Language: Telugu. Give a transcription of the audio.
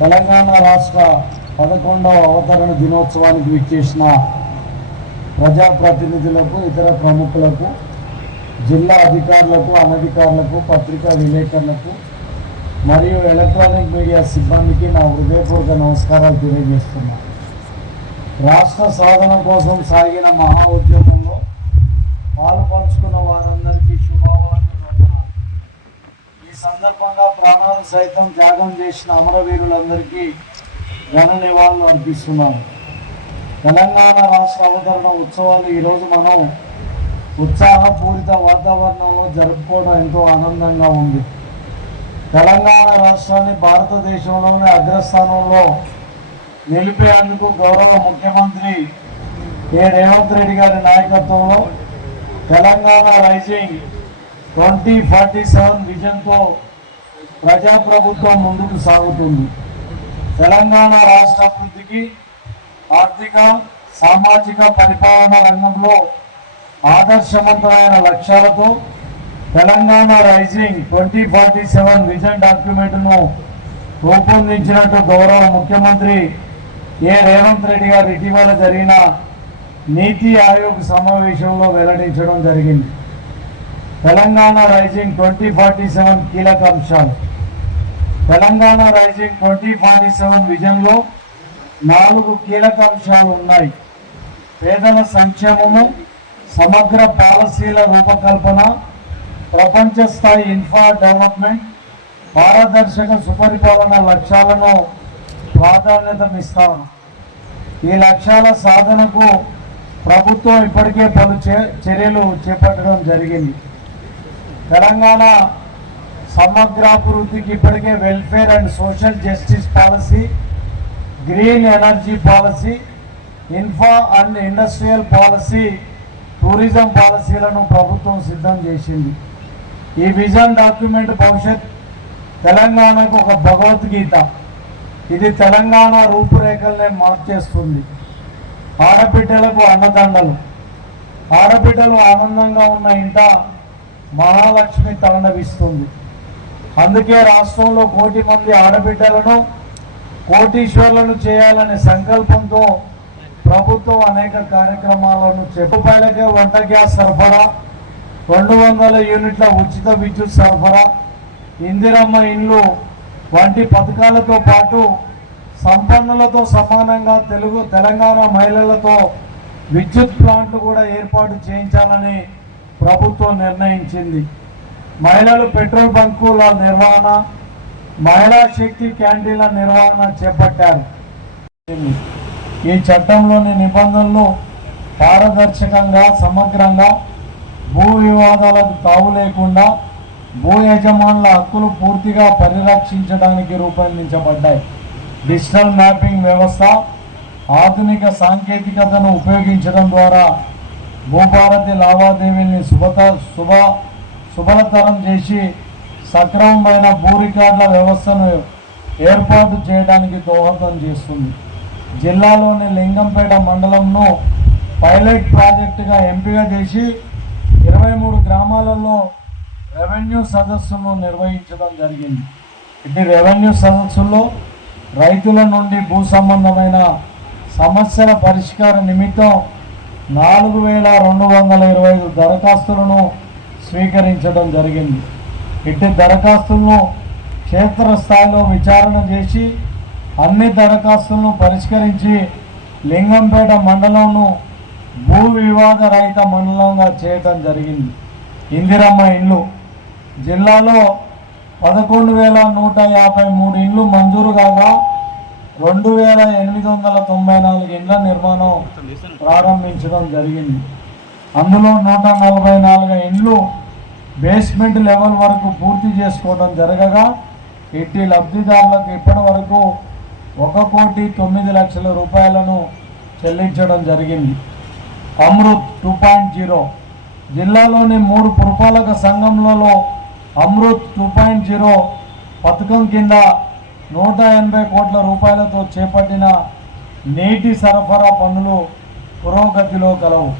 తెలంగాణ రాష్ట్ర 11వ అవతరణ దినోత్సవానికి విచ్చేసిన ప్రజాప్రతినిధులకు, ఇతర ప్రముఖులకు, జిల్లా అధికారులకు, అనధికారులకు, పత్రికా విలేకరులకు మరియు ఎలక్ట్రానిక్ మీడియా సిబ్బందికి నా హృదయపూర్వక నమస్కారాలు తెలియజేస్తున్నాను. రాష్ట్ర సాధన కోసం సాగిన మహా ఉద్యమంలో పాలుపంచుకున్న వారందరికీ శుభాకాంక్షలు. ఈ సందర్భంగా ప్రాణాలు సైతం త్యాగం చేసిన అమరవీరులందరికీ ఘన నివాళులు అర్పిస్తున్నాను. తెలంగాణ రాష్ట్ర అవతరణ ఉత్సవాలు ఈరోజు మనం ఉత్సాహపూరిత వాతావరణంలో జరుపుకోవడం ఎంతో ఆనందంగా ఉంది. తెలంగాణ రాష్ట్రాన్ని భారతదేశంలోని అగ్రస్థానంలో నిలిపేందుకు గౌరవ ముఖ్యమంత్రి రేవంత్ రెడ్డి గారి నాయకత్వంలో తెలంగాణ రైజింగ్ 2047 విజన్తో ప్రజాప్రభుత్వం ముందుకు సాగుతుంది. తెలంగాణ రాష్ట్ర అభివృద్ధికి, ఆర్థిక, సామాజిక పరిపాలన రంగంలో ఆదర్శవంతమైన లక్ష్యాలతో తెలంగాణ రైజింగ్ 2047 విజన్ డాక్యుమెంట్ను రూపొందించినట్టు గౌరవ ముఖ్యమంత్రి రేవంత్ రెడ్డి గారు ఇటీవల జరిగిన నీతి ఆయోగ్ సమావేశంలో వెల్లడించడం జరిగింది. తెలంగాణ రైజింగ్ 2047 కీలక అంశాలు. తెలంగాణ రైజింగ్ 2047 విజన్లో 4 కీలక అంశాలు ఉన్నాయి. పేదల సంక్షేమము, సమగ్ర పాలసీల రూపకల్పన, ప్రపంచ స్థాయి ఇన్ఫ్రా డెవలప్మెంట్, పారదర్శక సుపరిపాలన లక్ష్యాలను ప్రాధాన్యతనిస్తాను. ఈ లక్ష్యాల సాధనకు ప్రభుత్వం ఇప్పటికే పలు చర్యలు చేపట్టడం జరిగింది. తెలంగాణ సమగ్రాభివృద్ధికి ఇప్పటికే welfare and social justice policy, green energy policy, infra and industrial policy, tourism పాలసీలను ప్రభుత్వం సిద్ధం చేసింది. ఈ విజన్ డాక్యుమెంట్ భవిష్యత్ తెలంగాణకు ఒక భగవద్గీత. ఇది తెలంగాణ రూపురేఖల్ని మార్చేస్తుంది. ఆడబిడ్డలకు అన్నదండలు. ఆడబిడ్డలు ఆనందంగా ఉన్న ఇంట మహాలక్ష్మి తాండవిస్తుంది. అందుకే రాష్ట్రంలో 1 కోటి మంది ఆడబిడ్డలను కోటీశ్వర్లను చేయాలనే సంకల్పంతో ప్రభుత్వం అనేక కార్యక్రమాలను రూపాయలకే వంట గ్యాస్ సరఫరా, 200 యూనిట్ల ఉచిత విద్యుత్ సరఫరా, ఇందిరమ్మ ఇండ్లు వంటి పథకాలతో పాటు సంపన్నులతో సమానంగా తెలంగాణ మహిళలతో విద్యుత్ ప్లాంట్లు కూడా ఏర్పాటు చేయించాలని ప్రభుత్వం నిర్ణయించింది. మహిళలు పెట్రోల్ బంకుల నిర్వహణ, మహిళా శక్తి క్యాంటీన్ల నిర్వహణ చేపట్టారు. ఈ చట్టంలోని నిబంధనలు పారదర్శకంగా, సమగ్రంగా, భూ వివాదాలకు తావు లేకుండా భూ యజమానుల హక్కులు పూర్తిగా పరిరక్షించడానికి రూపొందించబడ్డాయి. డిజిటల్ మ్యాపింగ్ వ్యవస్థ, ఆధునిక సాంకేతికతను ఉపయోగించడం ద్వారా భూభారతి లావాదేవీల్ని సులభతరం చేసి సక్రమమైన భూ రికార్డుల వ్యవస్థను ఏర్పాటు చేయడానికి దోహదం చేస్తుంది. జిల్లాలోని లింగంపేట మండలంను పైలట్ ప్రాజెక్టుగా ఎంపిక చేసి 23 గ్రామాలలో రెవెన్యూ సదస్సును నిర్వహించడం జరిగింది. ఇటు రెవెన్యూ సదస్సుల్లో రైతుల నుండి భూ సంబంధమైన సమస్యల పరిష్కార నిమిత్తం 4225 దరఖాస్తులను స్వీకరించడం జరిగింది. ఇటు దరఖాస్తులను క్షేత్రస్థాయిలో విచారణ చేసి అన్ని దరఖాస్తులను పరిష్కరించి లింగంపేట మండలంను భూ వివాద రహిత మండలంగా చేయడం జరిగింది. ఇందిరమ్మ ఇండ్లు జిల్లాలో 11,153 ఇండ్లు మంజూరు కాగా 2,894 ఇండ్ల నిర్మాణం ప్రారంభించడం జరిగింది. అందులో 144 ఇండ్లు బేస్మెంట్ లెవెల్ వరకు పూర్తి చేసుకోవడం జరగగా ఇట్టి లబ్ధిదారులకు ఇప్పటి వరకు 1,09,00,000 రూపాయలను చెల్లించడం జరిగింది. అమృత్ 2.0 జిల్లాలోని 3 పురపాలక సంఘంలో అమృత్ 2.0 పథకం కింద 180 కోట్ల రూపాయలతో చేపట్టిన నీటి సరఫరా పనులు పురోగతిలో కలవు.